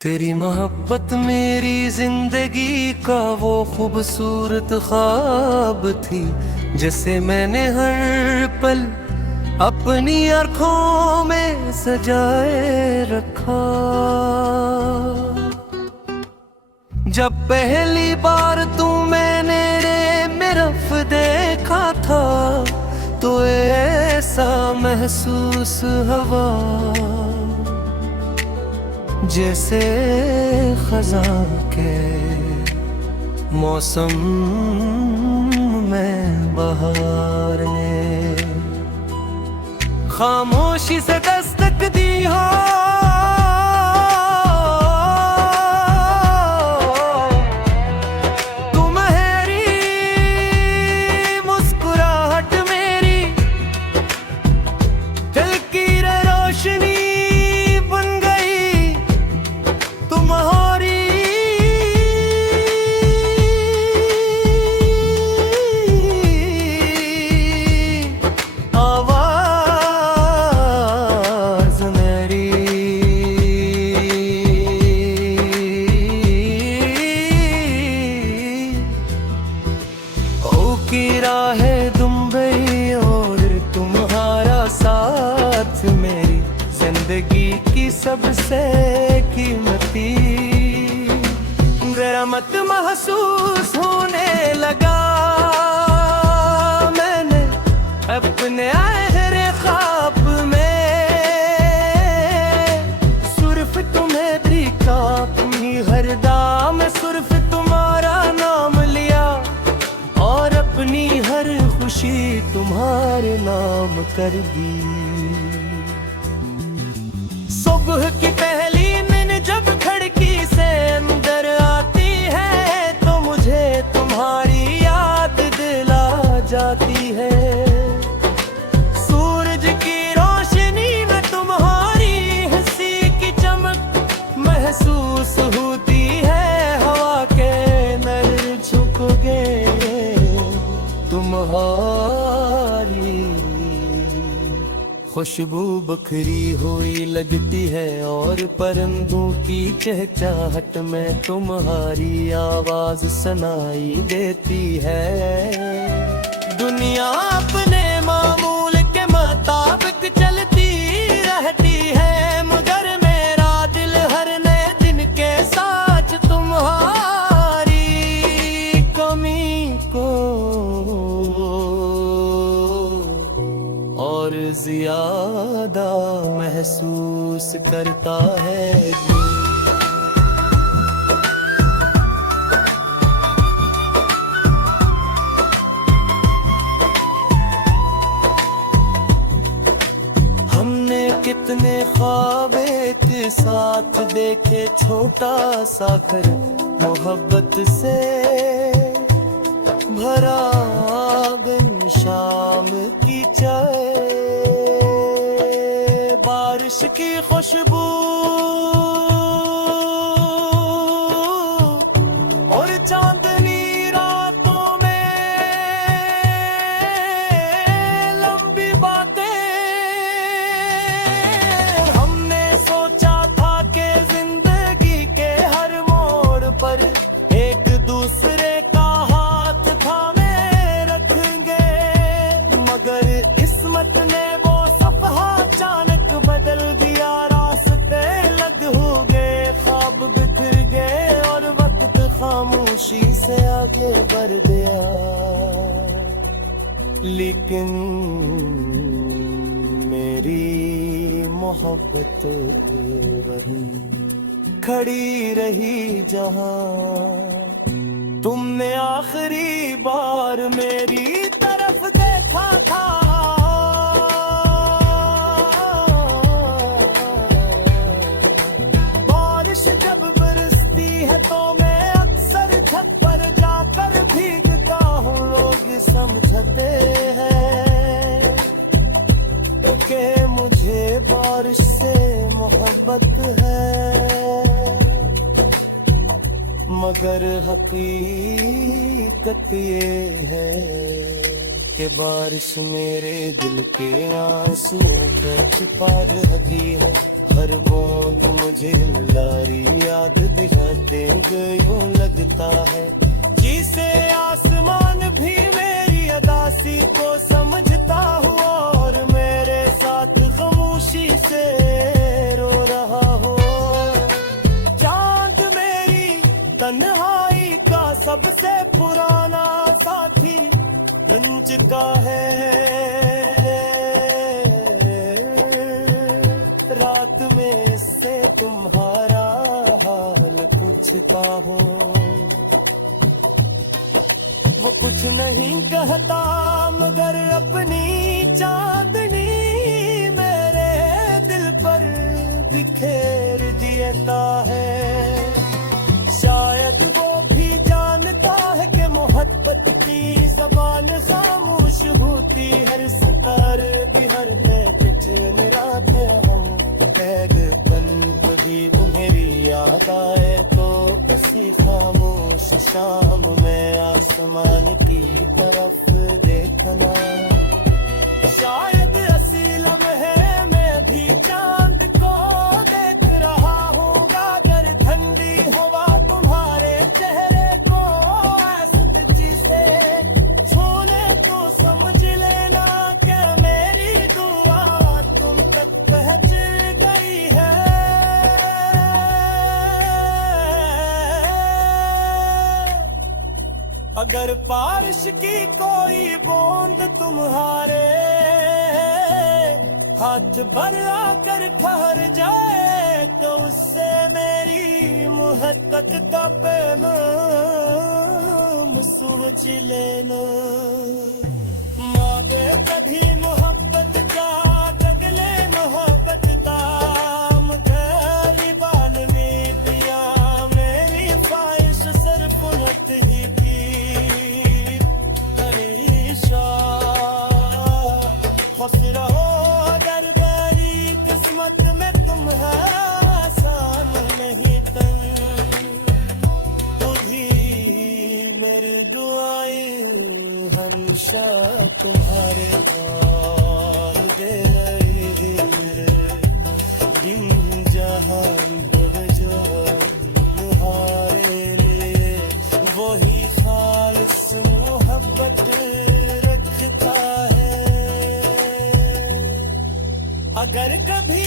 तेरी मोहब्बत मेरी जिंदगी का वो खूबसूरत ख्वाब थी, जिसे मैंने हर पल अपनी आँखों में सजाए रखा। जब पहली बार तू मैंने मेरा देखा था, तो ऐसा महसूस हुआ जैसे खज़ां के मौसम में बहार ने खामोशी से दस्तक दी हो। तुम्हारी मुस्कुराहट मेरी दिल की रोशनी बन गई। तुम्हारी आवाज़ मेरी ओ की राह दुबई और तुम्हारा साथ मेरी जिंदगी की सबसे कीमती गरमत महसूस होने लगा। मैंने अपने आहरे ख्वाब में सिर्फ तुम्हें देखा, तुम्ही हर दाम सिर्फ तुम्हारा नाम लिया, और अपनी हर खुशी तुम्हारे नाम कर दी। सुबह की पहली नींद जब खिड़की से अंदर आती है, तो मुझे तुम्हारी याद दिला जाती है। सूरज की रोशनी में तुम्हारी हंसी की चमक महसूस होती है। हवा के नर झुक गए, तुम्हारी खुशबू बखरी हुई लगती है, और परिंदों की चहचहाहट में तुम्हारी आवाज सुनाई देती है। दुनिया अपने मामूल के मुताबिक चलती रहती है, मगर मेरा दिल हर नए दिन के साथ तुम्हारी कमी को और ज्यादा महसूस करता है। हमने कितने ख्वाब के साथ देखे, छोटा सा घर मोहब्बत से भरा आंगन, शाम की चाय, बारिश की खुशबू और चांदनी रातों में लंबी बातें। हमने सोचा था कि जिंदगी के हर मोड़ पर एक दूसरे का हाथ थामे रखेंगे, मगर किस्मत ने वो सफहा अचानक बदल दिया। रास्ते लग हो गए, ख्वाब बिखर गए, और वक्त खामोशी से आगे बढ़ गया। लेकिन मेरी मोहब्बत वही खड़ी रही जहां तुमने आखिरी बार मेरी तरफ देखा था। बारिश जब बरसती है तो मैं अक्सर छत पर जाकर भीगता हूँ। लोग समझते हैं कि मुझे बारिश से मोहब्बत है, मगर हकीकत ये है कि बारिश मेरे दिल के आंसुओं को छिपा रही है। हर बूंद मुझे लारी याद दिलाते यूं लगता है जिसे आसमान भी मेरी अदासी को समझता हुआ और मेरे साथ खामोशी से रो रहा हो। चांद मेरी तन्हाई का सबसे पुराना साथी बन चुका है। रात में से तुम्हारा हाल पूछता हूँ, वो कुछ नहीं कहता मगर अपनी चांदनी मेरे दिल पर बिखेर देता है। शायद वो भी जानता है कि मोहब्बत की ज़बान खामोश होती, हर सतार भी हर में दिन रात हम पन कभी तुम्हारी याद आए तो किसी खामोश शाम में आसमान की तरफ देखना। शायद असी लम्हे में भी चांद को देख रहा होगा, अगर ठंडी हवा तुम्हारे चेहरे को ऐसी से छूने तो समझ लेना कि मेरी दुआ तुम तक पहुंच गई है। अगर बारिश की कोई बूंद तुम्हारे हाथ पर आकर ठहर जाए तो उससे मेरी मोहब्बत का पैगाम समझ लेना। मांगे कभी मोहब्बत का जगले मोहब्बत का गरीबान में दिया मेरी ख्वाहिश सिर्फ उन्नत ही की खुश रहो अगर मेरी किस्मत में तुम है आसान नहीं तंग तुझी मेरी दुआएं हमेशा तुम्हारे नाल दे रही है। दिन जहान जो तुम्हारे लिए वही खालिस मोहब्बत रखता है। अगर कभी